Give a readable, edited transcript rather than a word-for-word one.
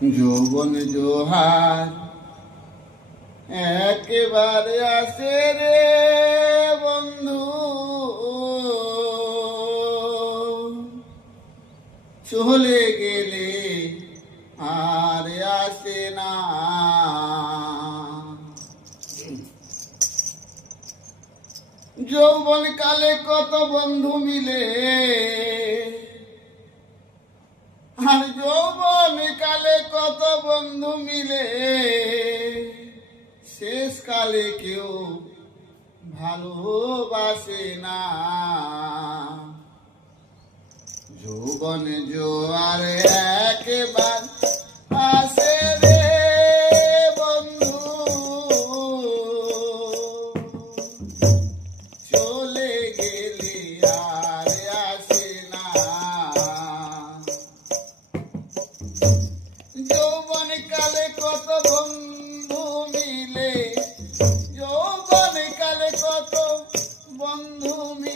যৌবন জোহার একেবারে আসে রে বন্ধু, চলে গেলে আর আসে না। যৌবন কালে কত বন্ধু মিলে, আর যৌবন কালে কত বন্ধু মিলে, শেষ কালে কেউ ভালোবাসে না। যৌবন জোয়ার একবার আসে রে বন্ধু, চলে গেলে আর আসে না। যৌবন কালে কত বন্ধু মিলে, যৌবন কালে কত বন্ধু মিলে,